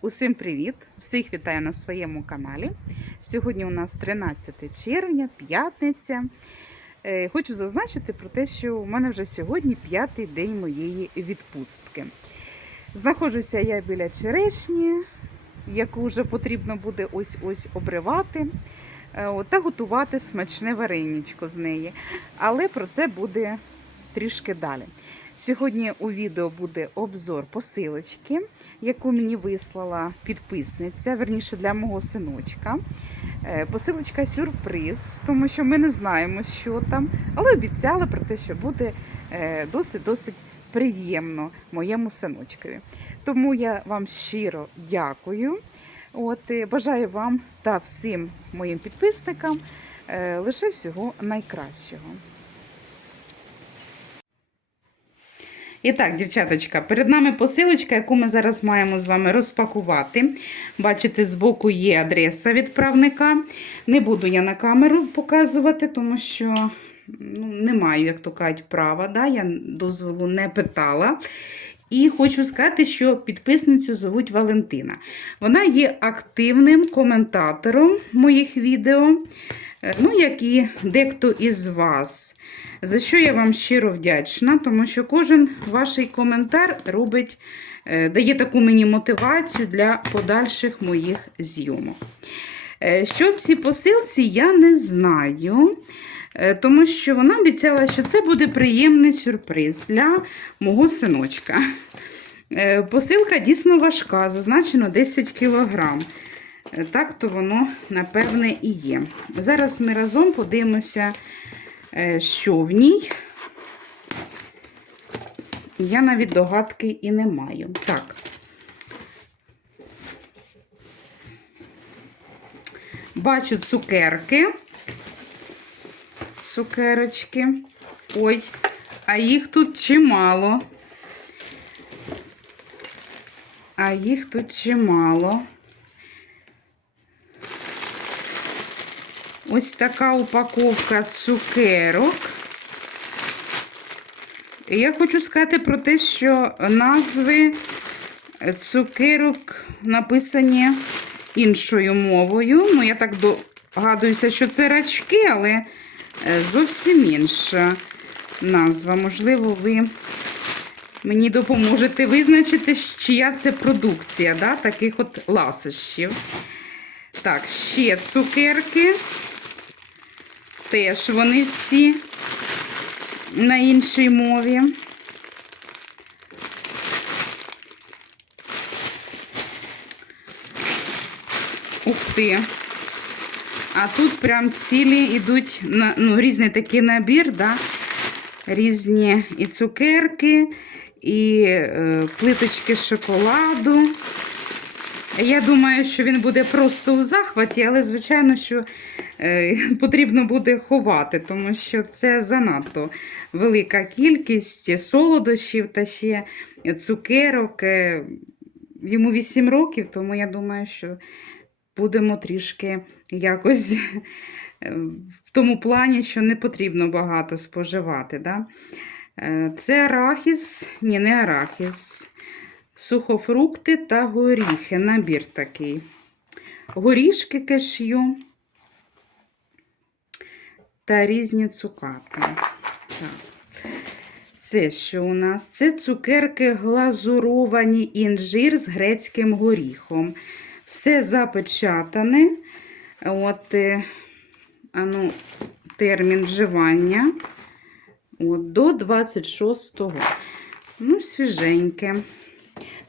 Усім привіт! Всіх вітаю на своєму каналі. Сьогодні у нас 13 червня, п'ятниця. Е, Хочу зазначити про те, що у мене вже сьогодні п'ятий день моєї відпустки. Знаходжуся я біля черешні, яку вже потрібно буде ось-ось обривати е, та готувати смачне вареничко з неї. Але про це буде трішки далі. Сьогодні у відео буде обзор посилочки, яку мені вислала підписниця, верніше для мого синочка. Е, Посилочка сюрприз, тому що ми не знаємо, що там, але обіцяли про те, що буде е, досить-досить приємно моєму синочкові. Тому я вам щиро дякую. От, е, бажаю вам та всім моїм підписникам е, лише всього найкращого. І так, дівчаточка, перед нами посилочка, яку ми зараз маємо з вами розпакувати. Бачите, збоку є адреса відправника. Не буду я на камеру показувати, тому що ну, не маю, як то кажуть, права. Да? Я дозволу не питала. І хочу сказати, що підписницю звуть Валентина. Вона є активним коментатором моїх відео, е, ну, як і дехто із вас. За що я вам щиро вдячна, тому що кожен ваш коментар робить, е, дає таку мені мотивацію для подальших моїх зйомок. Е, Що в цій посилці, я не знаю, тому що вона обіцяла, що це буде приємний сюрприз для мого синочка. Е, Посилка дійсно важка, зазначено 10 кг. Так то воно, напевне, і є. Зараз ми разом подивимося, е, що в ній. Я навіть догадки і не маю. Так. Бачу цукерки. Цукерочки. Ой, а їх тут чимало. А їх тут чимало. Ось така упаковка цукерок. Я хочу сказати про те, що назви цукерок написані іншою мовою. Ну, я так догадуюся, що це рачки, але зовсім інша назва. Можливо, ви мені допоможете визначити, чия це продукція, да, таких от ласощів. Так, ще цукерки. Теж вони всі на іншій мові. Ух ти. А тут прям цілі йдуть ну, різний такий набір, да? різні і цукерки, і е, плиточки шоколаду. Я думаю, що він буде просто у захваті, але, звичайно, що е, потрібно буде ховати, тому що це занадто велика кількість солодощів та ще цукерок. Е, Йому 8 років, тому я думаю, що будемо трішки якось е, в тому плані, що не потрібно багато споживати. Да? Е, Це арахіс, ні, не арахіс сухофрукти та горіхи. Набір такий. Горішки кешю та різні цукати. Так. Це що у нас? Це цукерки глазуровані інжир з грецьким горіхом. Все запечатане. От, е, ану, термін вживання. От, до 26-го. Ну, свіженьке.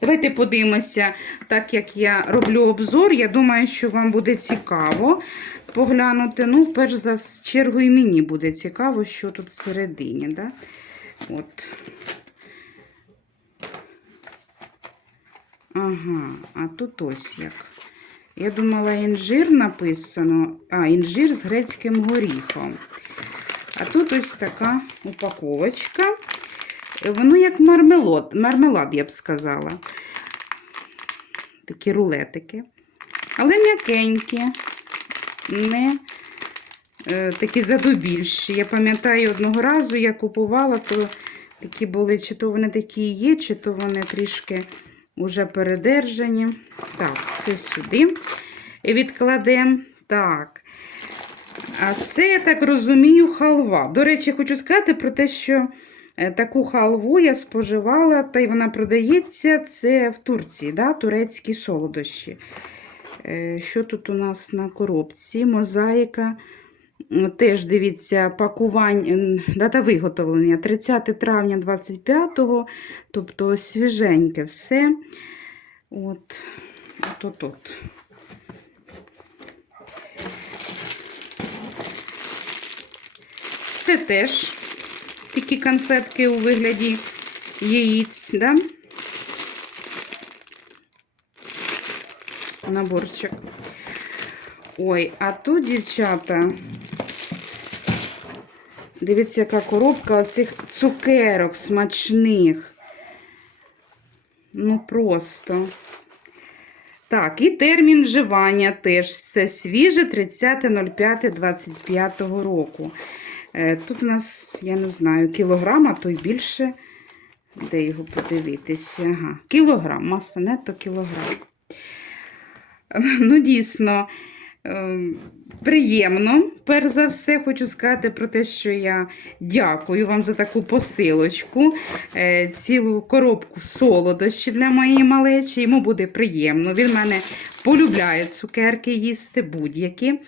Давайте подивимося, так як я роблю обзор. Я думаю, що вам буде цікаво поглянути. Ну, перш за чергу, і мені буде цікаво, що тут всередині. Да? От. Ага, а тут ось як. Я думала, інжир написано, а, інжир з грецьким горіхом. А тут ось така упаковочка. Воно як мармелад, мармелад, я б сказала. Такі рулетики. Але м'якенькі, не е, такі задобільші. Я пам'ятаю, одного разу я купувала, то такі були, чи то вони такі є, чи то вони трішки уже передержані. Так, це сюди відкладемо. Так. А це, я так розумію, халва. До речі, хочу сказати про те, що е, таку халву я споживала, та й вона продається це в Турції, да? турецькі солодощі. Е, Що тут у нас на коробці? Мозаїка. М, Теж дивіться, пакування, дата виготовлення 30 травня 25-го, тобто свіженьке все. От, от, от, от. Це теж такі конфетки у вигляді яїць, да? Наборчик. Ой, а тут, дівчата, дивіться, яка коробка оцих цукерок смачних. Ну, просто. Так, і термін вживання теж все свіже 30.05.25 року. Е, Тут у нас, я не знаю, кілограм, а то й більше. Де його подивитися? Ага, кілограм, маса нетто кілограм. Ну, дійсно, приємно. Перш за все, хочу сказати про те, що я дякую вам за таку посилочку, е, цілу коробку солодощів для моєї малечі. Йому буде приємно. Він мене полюбляє цукерки їсти будь-які.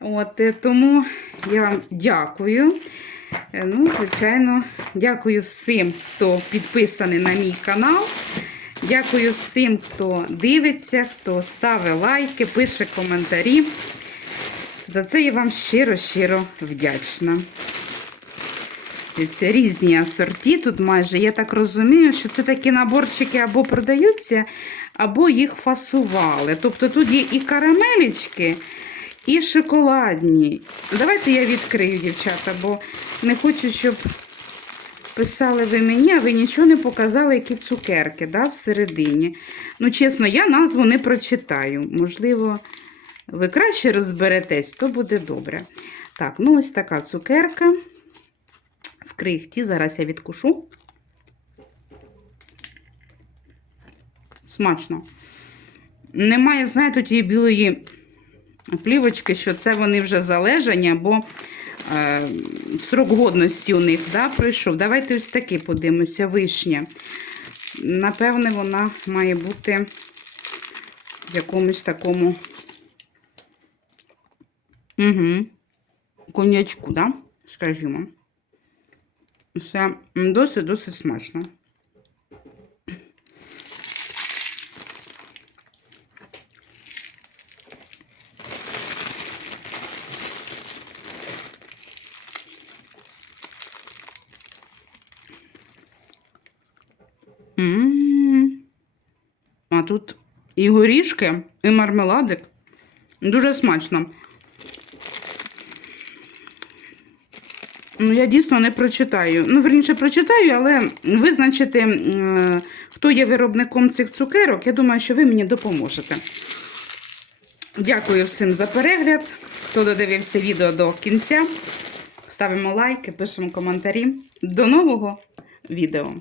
От, е, тому я вам дякую. Е, Ну, звичайно, дякую всім, хто підписаний на мій канал. Дякую всім, хто дивиться, хто ставить лайки, пише коментарі. За це я вам щиро-щиро вдячна. Це різні асорті тут майже. Я так розумію, що це такі наборчики або продаються, або їх фасували. Тобто тут є і карамелечки, і шоколадні. Давайте я відкрию, дівчата, бо не хочу, щоб писали ви мені, а ви нічого не показали, які цукерки да, всередині. Ну, чесно, я назву не прочитаю. Можливо, ви краще розберетесь, то буде добре. Так, ну ось така цукерка. В крихті. Зараз я відкушу. Смачно. Немає, знаєте, тієї білої плівочки, що це вони вже залежані, або е, срок годності у них да, пройшов. Давайте ось таки подивимося, вишня. Напевне, вона має бути в якомусь такому угу, конячку, да? скажімо. Все досить-досить смачно. М. А тут і горішки, і мармеладик. Дуже смачно. Ну, я дійсно не прочитаю. Ну, верніше, прочитаю, але визначити, хто є виробником цих цукерок, я думаю, що ви мені допоможете. Дякую всім за перегляд. Хто додивився відео до кінця. Ставимо лайки, пишемо коментарі. До нового відео!